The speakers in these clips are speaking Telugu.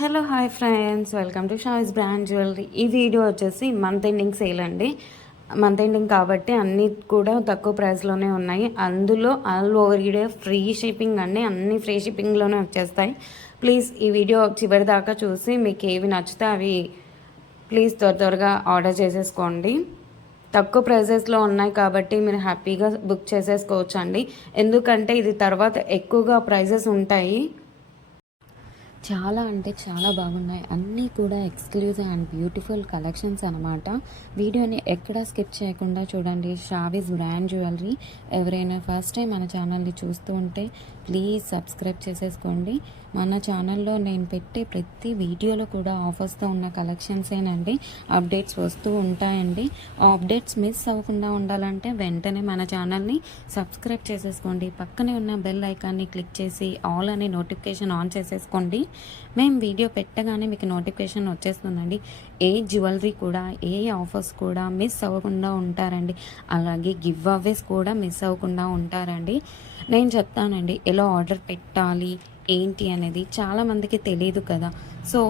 Hello hi friends, welcome to షాయిస్ brand jewellery. ఈ వీడియో వచ్చేసి మంత్ ఎండింగ్ సేల్ అండి. మంత్ ఎండింగ్ కాబట్టి అన్నీ కూడా తక్కువ ప్రైస్లోనే ఉన్నాయి. అందులో all over India free shipping అండి. అన్ని ఫ్రీ షిప్పింగ్లోనే వచ్చేస్తాయి. ప్లీజ్ ఈ వీడియో చివరి దాకా చూసి మీకు ఏవి నచ్చితే అవి ప్లీజ్ త్వరగా ఆర్డర్ చేసేసుకోండి. తక్కువ ప్రైజెస్లో ఉన్నాయి కాబట్టి మీరు హ్యాపీగా బుక్ చేసేసుకోవచ్చు అండి. ఎందుకంటే ఇది తర్వాత ఎక్కువగా ప్రైజెస్ ఉంటాయి. చాలా అంటే చాలా బాగున్నాయి. అన్నీ కూడా ఎక్స్క్లూజివ్ అండ్ బ్యూటిఫుల్ కలెక్షన్స్ అనమాట. వీడియోని ఎక్కడా స్కిప్ చేయకుండా చూడండి. Shavis brand jewellery. ఎవరైనా ఫస్ట్ టైం మన ఛానల్ని చూస్తూ ఉంటే ప్లీజ్ సబ్స్క్రైబ్ చేసేసుకోండి. మన ఛానల్లో నేను పెట్టే ప్రతి వీడియోలో కూడా ఆఫర్స్తో ఉన్న కలెక్షన్సేనండి అప్డేట్స్ వస్తూ ఉంటాయండి. ఆ అప్డేట్స్ మిస్ అవ్వకుండా ఉండాలంటే వెంటనే మన ఛానల్ని సబ్స్క్రైబ్ చేసేసుకోండి. పక్కనే ఉన్న బెల్ ఐకాన్ని క్లిక్ చేసి ఆల్ అనే నోటిఫికేషన్ ఆన్ చేసేసుకోండి. మేము వీడియో పెట్టగానే మీకు నోటిఫికేషన్ వచ్చేస్తుందండి. ఏ జ్యువెలరీ కూడా ఏ ఆఫర్స్ కూడా మిస్ అవ్వకుండా ఉంటారండి. అలాగే గివ్ అవేస్ కూడా మిస్ అవ్వకుండా ఉంటారండి. నేను చెప్తానండి ఎలా ఆర్డర్ పెట్టాలి ఏంటి అనేది. చాలామందికి తెలియదు కదా. సో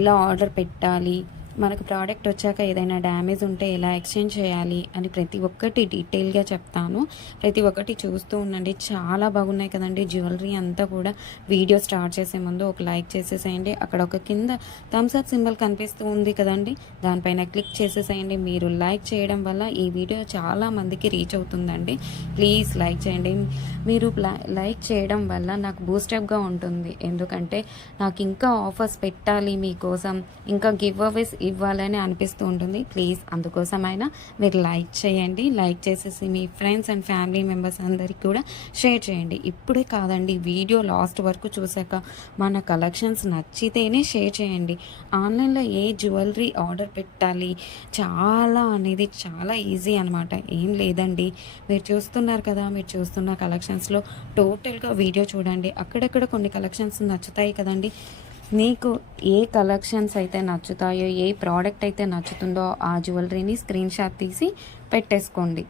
ఎలా ఆర్డర్ పెట్టాలి, మనకు ప్రోడక్ట్ వచ్చాక ఏదైనా డ్యామేజ్ ఉంటే ఎలా ఎక్స్చేంజ్ చేయాలి అని ప్రతి ఒక్కటి డీటెయిల్గా చెప్తాను. ప్రతి ఒక్కటి చూస్తూ ఉండండి. చాలా బాగున్నాయి కదండి జ్యువెలరీ అంతా కూడా. వీడియో స్టార్ట్ చేసే ముందు ఒక లైక్ చేసేసేయండి. అక్కడ ఒక కింద థమ్స్ అప్ సింబల్ కనిపిస్తూ ఉంది కదండి, దానిపైన క్లిక్ చేసేసేయండి. మీరు లైక్ చేయడం వల్ల ఈ వీడియో చాలా మందికి రీచ్ అవుతుందండి. ప్లీజ్ లైక్ చేయండి. మీరు లైక్ చేయడం వల్ల నాకు బూస్టప్గా ఉంటుంది. ఎందుకంటే నాకు ఇంకా ఆఫర్స్ పెట్టాలి మీకోసం, ఇంకా గివ్ అవేస్ ఇవ్వాలని అనిపిస్తూ ఉంటుంది. ప్లీజ్ అందుకోసమైనా మీరు లైక్ చేయండి. లైక్ చేసేసి మీ ఫ్రెండ్స్ అండ్ ఫ్యామిలీ మెంబర్స్ అందరికీ కూడా షేర్ చేయండి. ఇప్పుడే కాదండి, వీడియో లాస్ట్ వరకు చూసాక మన కలెక్షన్స్ నచ్చితేనే షేర్ చేయండి. ఆన్లైన్లో ఏ జ్యువెలరీ ఆర్డర్ పెట్టాలి చాలా ఈజీ అనమాట. ఏం లేదండి, మీరు చూస్తున్నారు కదా, మీరు చూస్తున్న కలెక్షన్స్లో టోటల్గా వీడియో చూడండి. అక్కడక్కడ కొన్ని కలెక్షన్స్ నచ్చుతాయి కదండి. మీకు ఏ కలెక్షన్స్ అయితే నచ్చుతాయో, ఏ ప్రోడక్ట్ అయితే నచ్చుతుందో ఆ జ్యువెలరీని స్క్రీన్ షాట్ తీసి పెట్టేసుకోండి.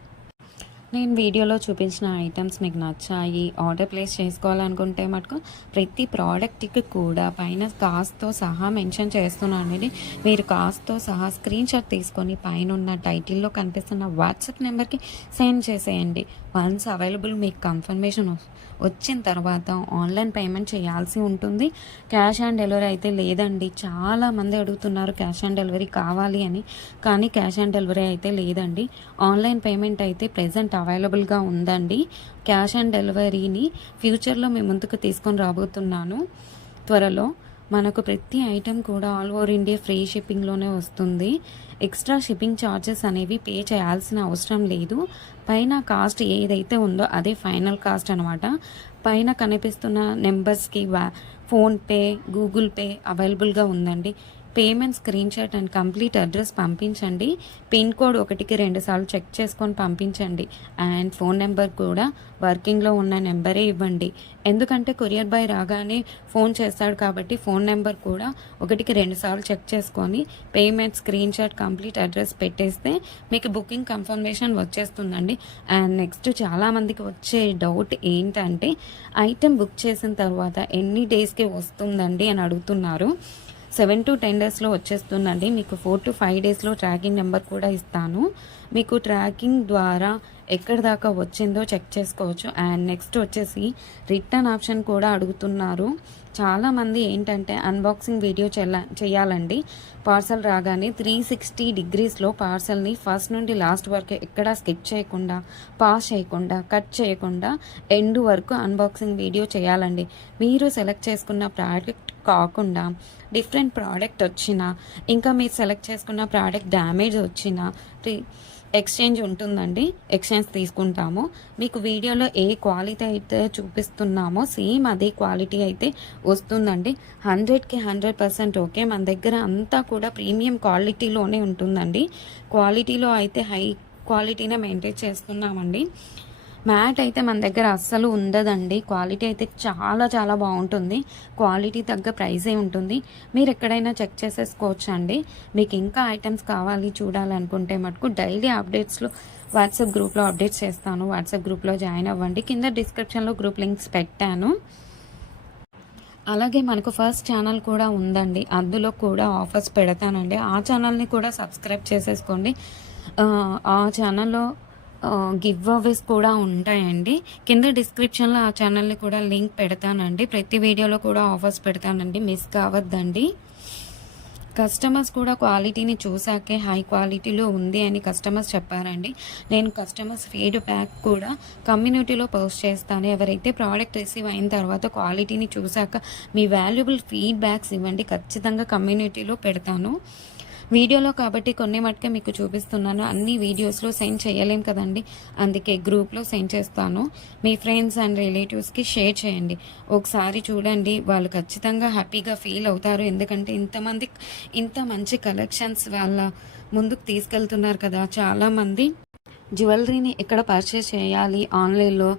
నేను వీడియోలో చూపించిన ఐటమ్స్ మీకు నచ్చాయి, ఆర్డర్ ప్లేస్ చేసుకోవాలనుకుంటే మటుకు ప్రతి ప్రోడక్ట్కి కూడా పైన కాస్ట్తో సహా మెన్షన్ చేస్తున్నానండి. మీరు కాస్ట్తో సహా స్క్రీన్ షాట్ తీసుకొని పైన ఉన్న టైటిల్లో కనిపిస్తున్న వాట్సాప్ నెంబర్కి సెండ్ చేసేయండి. వన్స్ అవైలబుల్ మీకు కన్ఫర్మేషన్ వచ్చిన తర్వాత ఆన్లైన్ పేమెంట్ చేయాల్సి ఉంటుంది. క్యాష్ ఆన్ డెలివరీ అయితే లేదండి. చాలామంది అడుగుతున్నారు క్యాష్ ఆన్ డెలివరీ కావాలి అని, కానీ క్యాష్ ఆన్ డెలివరీ అయితే లేదండి. ఆన్లైన్ పేమెంట్ అయితే ప్రెజెంట్ అవైలబుల్గా ఉందండి. క్యాష్ ఆన్ డెలివరీని ఫ్యూచర్లో మీ ముందుకు తీసుకొని రాబోతున్నాను త్వరలో. మనకు ప్రతి ఐటెం కూడా ఆల్ ఓవర్ ఇండియా ఫ్రీ షిప్పింగ్లోనే వస్తుంది. ఎక్స్ట్రా షిప్పింగ్ ఛార్జెస్ అనేవి పే చేయాల్సిన అవసరం లేదు. పైన కాస్ట్ ఏదైతే ఉందో అదే ఫైనల్ కాస్ట్ అనమాట. పైన కనిపిస్తున్న నెంబర్స్కి ఫోన్పే, గూగుల్ పే అవైలబుల్గా ఉందండి. Payment screen shot and complete address పంపించండి. పిన్ కోడ్ 1కి 2 సార్లు చెక్ చేసుకొని పంపించండి. అండ్ ఫోన్ నెంబర్ కూడా వర్కింగ్లో ఉన్న నెంబరే ఇవ్వండి. ఎందుకంటే కొరియర్ బాయ్ రాగానే ఫోన్ చేస్తాడు కాబట్టి ఫోన్ నెంబర్ కూడా 1కి 2 సార్లు చెక్ చేసుకొని payment screen shot complete address పెట్టేస్తే మీకు బుకింగ్ కన్ఫర్మేషన్ వచ్చేస్తుందండి. అండ్ నెక్స్ట్ చాలామందికి వచ్చే డౌట్ ఏంటంటే ఐటెం బుక్ చేసిన తర్వాత ఎన్ని డేస్కి వస్తుందండి అని అడుగుతున్నారు. 7 to 10 డేస్లో వచ్చేస్తుందండి. మీకు 4 to 5 డేస్లో ట్రాకింగ్ నెంబర్ కూడా ఇస్తాను. మీకు ట్రాకింగ్ ద్వారా ఎక్కడి దాకా వచ్చిందో చెక్ చేసుకోవచ్చు. అండ్ నెక్స్ట్ వచ్చేసి రిటర్న్ ఆప్షన్ కూడా అడుగుతున్నారు. చాలామంది ఏంటంటే అన్బాక్సింగ్ వీడియో చేయాలండి. పార్సల్ రాగానే 360 డిగ్రీస్లో పార్సల్ని ఫస్ట్ నుండి లాస్ట్ వరకు ఎక్కడా స్కిప్ చేయకుండా, పాస్ చేయకుండా, కట్ చేయకుండా ఎండ్ వరకు అన్బాక్సింగ్ వీడియో చేయాలండి. మీరు సెలెక్ట్ చేసుకున్న ప్రోడక్ట్ కాకుండా డిఫరెంట్ ప్రోడక్ట్ వచ్చినా, ఇంకా మీరు సెలెక్ట్ చేసుకున్న ప్రోడక్ట్ డ్యామేజ్ వచ్చినా ఎక్స్చేంజ్ ఉంటుందండి. ఎక్స్చేంజ్ తీసుకుంటాము. మీకు వీడియోలో ఏ క్వాలిటీ అయితే చూపిస్తున్నామో సేమ్ అదే క్వాలిటీ అయితే వస్తుందండి. 100కి 100% ఓకే. మన దగ్గర అంతా కూడా ప్రీమియం క్వాలిటీలోనే ఉంటుందండి. క్వాలిటీలో అయితే హై క్వాలిటీనే మెయింటైన్ చేస్తున్నామండి. మ్యాట్ అయితే మన దగ్గర అస్సలు ఉండదండి. క్వాలిటీ అయితే చాలా బాగుంటుంది. క్వాలిటీ తగ్గ ప్రైజే ఉంటుంది. మీరు ఎక్కడైనా చెక్ చేసేసుకోవచ్చు అండి. మీకు ఇంకా ఐటమ్స్ కావాలి చూడాలనుకుంటే మటుకు డైలీ అప్డేట్స్లో వాట్సాప్ గ్రూప్లో అప్డేట్స్ చేస్తాను. వాట్సాప్ గ్రూప్లో జాయిన్ అవ్వండి. కింద డిస్క్రిప్షన్లో గ్రూప్ లింక్స్ పెట్టాను. అలాగే మనకు ఫస్ట్ ఛానల్ కూడా ఉందండి, అందులో కూడా ఆఫర్స్ పెడతానండి. ఆ ఛానల్ని కూడా సబ్స్క్రైబ్ చేసేసుకోండి. ఆ ఛానల్లో గివ్ అవేస్ కూడా ఉంటాయండి. కింద డిస్క్రిప్షన్లో ఆ ఛానల్ని కూడా లింక్ పెడతానండి. ప్రతి వీడియోలో కూడా ఆఫర్స్ పెడతానండి, మిస్ కావద్దండి. కస్టమర్స్ కూడా క్వాలిటీని చూసాకే హై క్వాలిటీలో ఉంది అని కస్టమర్స్ చెప్పారండి. నేను కస్టమర్స్ ఫీడ్బ్యాక్ కూడా కమ్యూనిటీలో పోస్ట్ చేస్తాను. ఎవరైతే ప్రోడక్ట్ రిసీవ్ అయిన తర్వాత క్వాలిటీని చూసాక మీ వాల్యుబుల్ ఫీడ్బ్యాక్స్ ఇవ్వండి, ఖచ్చితంగా కమ్యూనిటీలో పెడతాను. వీడియోలో కాబట్టి కొన్ని మటుకే మీకు చూపిస్తున్నాను, అన్ని వీడియోస్లో సెండ్ చేయలేం కదండి, అందుకే గ్రూప్లో సెండ్ చేస్తాను. మీ ఫ్రెండ్స్ అండ్ రిలేటివ్స్కి షేర్ చేయండి. ఒకసారి చూడండి, వాళ్ళు ఖచ్చితంగా హ్యాపీగా ఫీల్ అవుతారు. ఎందుకంటే ఇంత మంచి కలెక్షన్స్ వాళ్ళ ముందుకు తీసుకెళ్తున్నారు కదా. చాలామంది జ్యువెలరీని ఎక్కడ పర్చేస్ చేయాలి ఆన్లైన్లో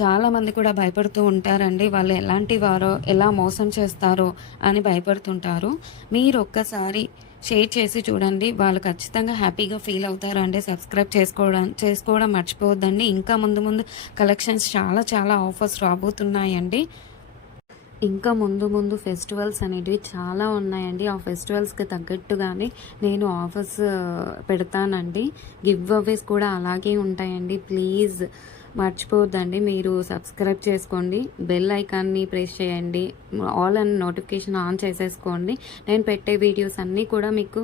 చాలామంది కూడా భయపడుతూ ఉంటారండి. వాళ్ళు ఎలాంటి వారో, ఎలా మోసం చేస్తారో అని భయపడుతుంటారు. మీరు ఒక్కసారి షేర్ చేసి చూడండి, వాళ్ళు ఖచ్చితంగా హ్యాపీగా ఫీల్ అవుతారు అండి. సబ్స్క్రైబ్ చేసుకోవడం మర్చిపోవద్దండి. ఇంకా ముందు కలెక్షన్స్ చాలా ఆఫర్స్ రాబోతున్నాయండి. ఇంకా ముందు ఫెస్టివల్స్ అనేటివి చాలా ఉన్నాయండి. ఆ ఫెస్టివల్స్కి తగ్గట్టుగానే నేను ఆఫర్స్ పెడతానండి. గివ్ అవేస్ కూడా అలాగే ఉంటాయండి. ప్లీజ్ మర్చిపోవద్దండి, మీరు సబ్స్క్రైబ్ చేసుకోండి, బెల్ ఐకాన్ని ప్రెస్ చేయండి, ఆల్ అండ్ నోటిఫికేషన్ ఆన్ చేసేసుకోండి. నేను పెట్టే వీడియోస్ అన్నీ కూడా మీకు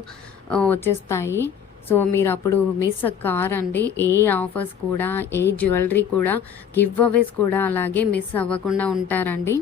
వచ్చేస్తాయి. సో మీరు అప్పుడు మిస్ కారండి. ఏ ఆఫర్స్ కూడా, ఏ జ్యువెలరీ కూడా, గివ్ అవేస్ కూడా అలాగే మిస్ అవ్వకుండా ఉంటారండి.